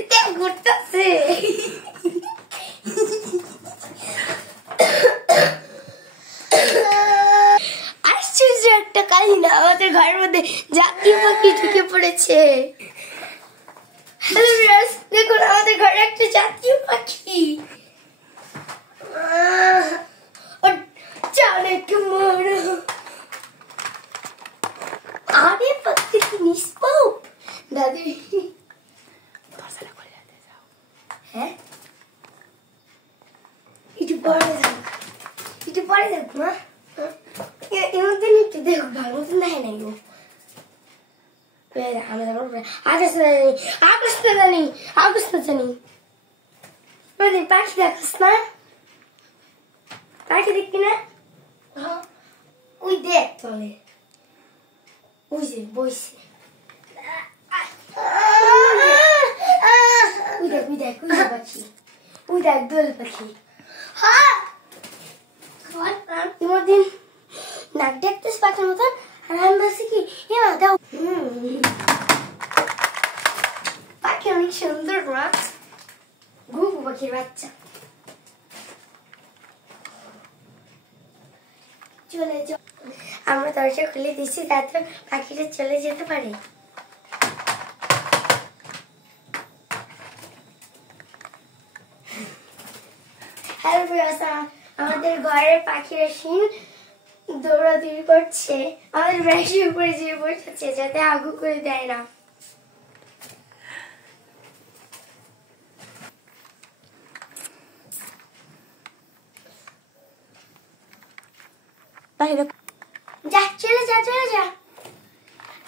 এটা ঘুরতেছে। আশ্চর্য একটা কাহিনী, আমাদের ঘরের মধ্যে জাতীয় পাখি ঢুকে পড়েছে। হ্যালো ভিউয়ার্স, দেখুন আমাদের ঘরে একটা জাতীয় পাখি। আরে পাখি কি নিষ্পাপ দাদি। হ্যাঁ একটু পরে যাক, একটু পরে যাক মা। এর মধ্যে একটু দেখো ভালো মতন দেখে নাই গো। আকাশ পাখি দেখাস না, পাখি দেখবি না? ওই দেখ চলে, ওই যে বইছে। ওই দেখ ওই দেখ ওই যে পাখি, ওই দেখ দোল পাখি। দিন নাক দেখতেছ পাখির মতন, আর আমি বলছি কি দাও। পাখি অনেক সুন্দর না, ঘুঘু পাখির বাচ্চা। চলে যাও, আমরা দরজা খুলে দিচ্ছি যাতে পাখিটা চলে যেতে পারে। হ্যালো ভিউয়ার্স, আমাদের ঘরের পাখিরা শিন দৌড়াদৌড়ি করছে, আমাদের ব্রাশের উপরে যেয়ে বসেছে যাতে আগু করে দেয় না। যা চলে যা চলে যা,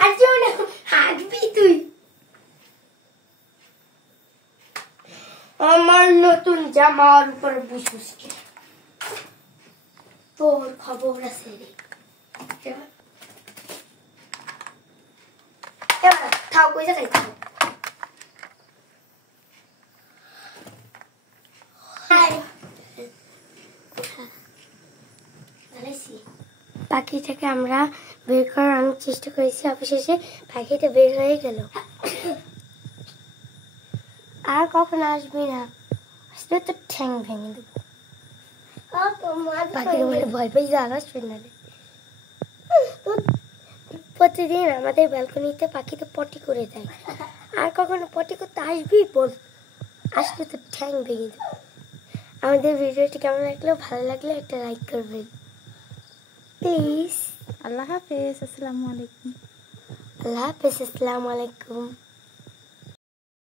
আর যেও না, হাঁটবি তুই। আমার নতুন জামার উপরে বুঝবুঝ তোর খবর আছে রে। থাও কই যাই থাও। পাখিটাকে আমরা বের করার অনেক চেষ্টা করেছি, অবশেষে পাখিটা বের হয়ে গেল। আর কখন আসবি না, আসলে তো ঠ্যাং ভেঙে দেবো। পাখির বলে ভয় পেয়ে যাওয়া শুনে রে। প্রতিদিন আমাদের ব্যালকনিতে পাখি তো পটি করে দেয়, আর কখনো পটি করতে আসবি বল, আসলে তো ঠ্যাং ভেঙে দেবো। আমাদের ভিডিওটি কেমন লাগলো, ভালো লাগলে একটা লাইক করবেন প্লিজ। আল্লাহ হাফেজ, আসসালামু আলাইকুম। আল্লাহ হাফেজ, আসসালামু আলাইকুম।